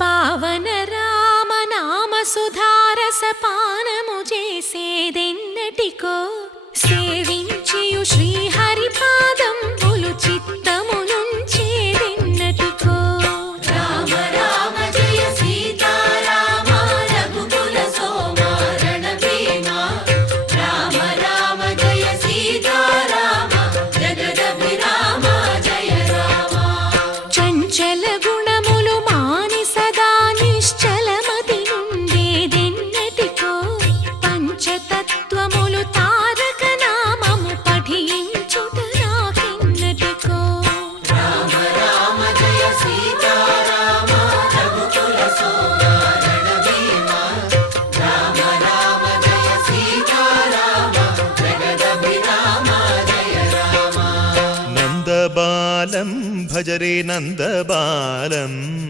పావన రామ నామ సుధారస పానము చేసేదెన్నటికో సేవించియు శ్రీహరి పాదంబులు చిత్తము నుంచేదెన్నటికో. రామ రామ జయ సీతారామ రఘుకుల సోమ రణభీమ. రామ రామ జయ సీతారామ జగదభిరామ జయ రామ. చంచల గుణములు మాని సదా నిశ్చలమతి నుండేదెన్నటికో పంచతత్వములు తారక నామము పఠించుట నాకెన్నటికో. రామ రామ జయ సీతారామ రఘుకుల సోమ రణభీమ. రామ రామ జయ సీతారామ జగదభిరామ జయ రామ. నందబాలం భజరే నందబాలం